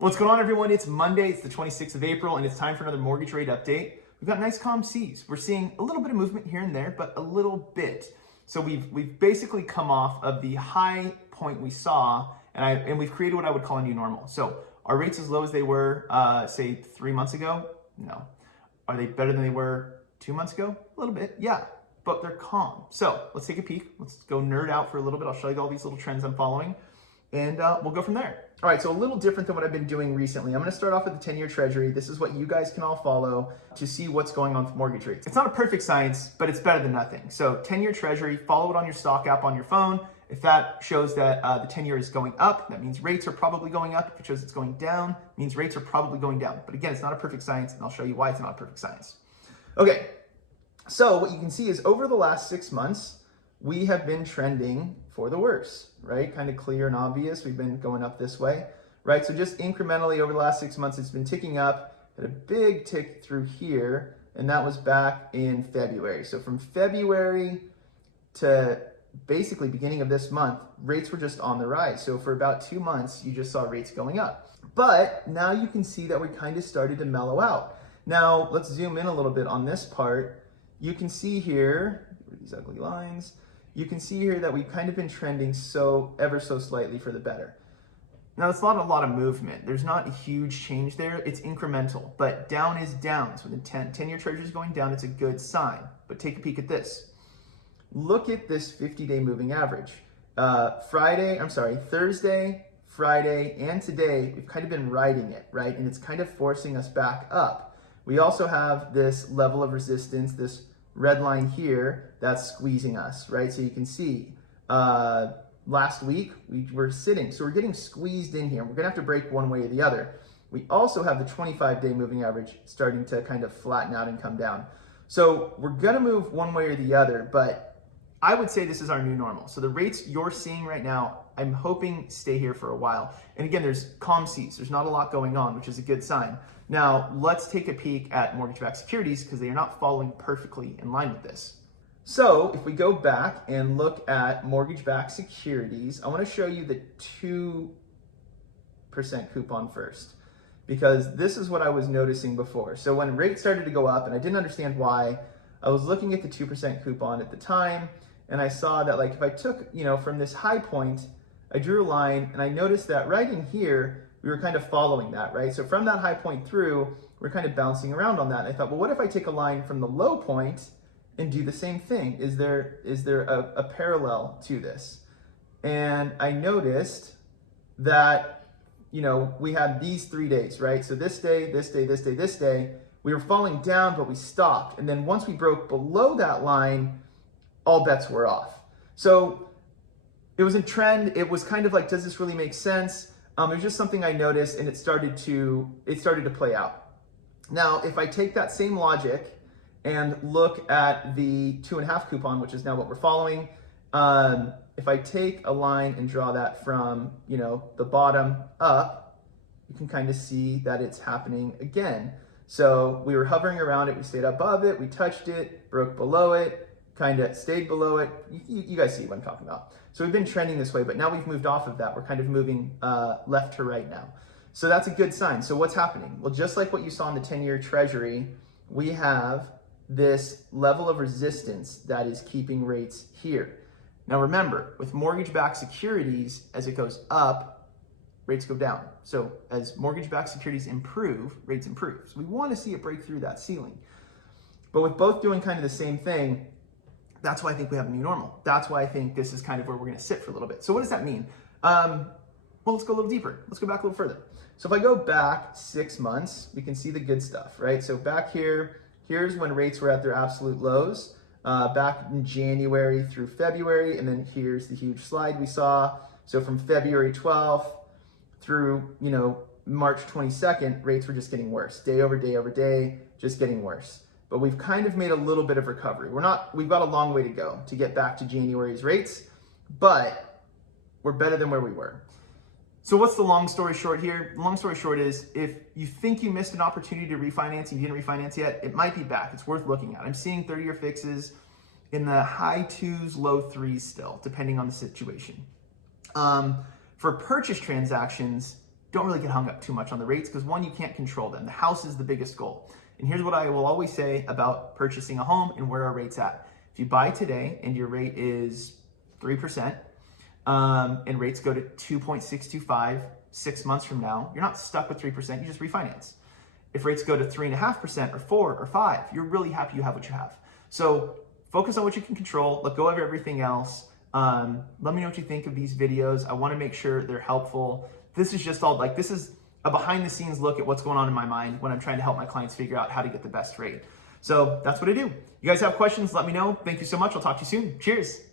What's going on, everyone? It's Monday, it's the 26th of April, and it's time for another mortgage rate update. We've got nice calm seas. We're seeing a little bit of movement here and there, but a little bit. So we've basically come off of the high point we saw, and we've created what I would call a new normal. So are rates as low as they were, say, 3 months ago? No. Are they better than they were 2 months ago? A little bit, yeah, but they're calm. So let's take a peek. Let's go nerd out for a little bit. I'll show you all these little trends I'm following, and we'll go from there. All right, so a little different than what I've been doing recently. I'm gonna start off with the 10-year treasury. This is what you guys can all follow to see what's going on with mortgage rates. It's not a perfect science, but it's better than nothing. So 10-year treasury, follow it on your stock app on your phone. If that shows that the 10-year is going up, that means rates are probably going up. If it shows it's going down, it means rates are probably going down. But again, it's not a perfect science, and I'll show you why it's not a perfect science. Okay, so what you can see is over the last 6 months, we have been trending for the worse, right? Kind of clear and obvious. We've been going up this way, right? So just incrementally over the last 6 months, it's been ticking up, had a big tick through here, and that was back in February. So from February to basically beginning of this month, rates were just on the rise. So for about 2 months, you just saw rates going up. But now you can see that we kind of started to mellow out. Now let's zoom in a little bit on this part. You can see here, these ugly lines, you can see here that we've kind of been trending ever so slightly for the better. Now it's not a lot of movement. There's not a huge change there. It's incremental, but down is down. So the 10-year treasury is going down. It's a good sign. But take a peek at this. Look at this 50-day moving average. Thursday, Friday, and today, we've kind of been riding it, right? And it's kind of forcing us back up. We also have this level of resistance, this red line here, that's squeezing us, right? So you can see last week we were sitting, so we're getting squeezed in here. We're gonna have to break one way or the other. We also have the 25-day moving average starting to kind of flatten out and come down. So we're gonna move one way or the other, but I would say this is our new normal. So the rates you're seeing right now, I'm hoping stay here for a while. And again, there's calm seas. There's not a lot going on, which is a good sign. Now, let's take a peek at mortgage-backed securities because they are not following perfectly in line with this. So if we go back and look at mortgage-backed securities, I want to show you the 2% coupon first, because this is what I was noticing before. So when rates started to go up, and I didn't understand why, I was looking at the 2% coupon at the time, and I saw that, like, if I took, from this high point, I drew a line, and I noticed that right in here, we were kind of following that, right? So from that high point through, we're kind of bouncing around on that. And I thought, well, what if I take a line from the low point and do the same thing? Is there a parallel to this? And I noticed that, we had these 3 days, right? So this day, this day, this day, this day, we were falling down, but we stopped. And then once we broke below that line, all bets were off. So it was a trend. It was kind of like, does this really make sense? It was just something I noticed, and it started to play out. Now, if I take that same logic and look at the 2.5 coupon, which is now what we're following, if I take a line and draw that from, the bottom up, you can kind of see that it's happening again. So we were hovering around it, we stayed above it, we touched it, broke below it, kind of stayed below it. You guys see what I'm talking about. So we've been trending this way, but now we've moved off of that. We're kind of moving left to right now. So that's a good sign. So what's happening? Well, just like what you saw in the 10-year treasury, we have this level of resistance that is keeping rates here. Now remember, with mortgage-backed securities, as it goes up, rates go down. So as mortgage-backed securities improve, rates improve. So we want to see it break through that ceiling. But with both doing kind of the same thing, that's why I think we have a new normal. That's why I think this is kind of where we're going to sit for a little bit. So what does that mean? Well, let's go a little deeper. Let's go back a little further. So if I go back 6 months, we can see the good stuff, right? So back here, here's when rates were at their absolute lows, back in January through February, and then here's the huge slide we saw. So from February 12th through, March 22nd, rates were just getting worse. Day over day over day, just getting worse. But we've kind of made a little bit of recovery. We've got a long way to go to get back to January's rates, but we're better than where we were. So what's the long story short here? The long story short is, if you think you missed an opportunity to refinance and you didn't refinance yet, it might be back. It's worth looking at. I'm seeing 30-year fixes in the high 2s, low 3s still, depending on the situation. For purchase transactions, don't really get hung up too much on the rates because one, you can't control them. The house is the biggest goal. And here's what I will always say about purchasing a home and where our rate's at. If you buy today and your rate is 3%, and rates go to 2.625 6 months from now, you're not stuck with 3%, you just refinance. If rates go to 3.5% or 4 or 5, you're really happy you have what you have. So focus on what you can control, let go of everything else. Let me know what you think of these videos. I wanna make sure they're helpful. This is just all like, this is a behind the scenes look at what's going on in my mind when I'm trying to help my clients figure out how to get the best rate. So that's what I do. You guys have questions, let me know. Thank you so much. I'll talk to you soon. Cheers.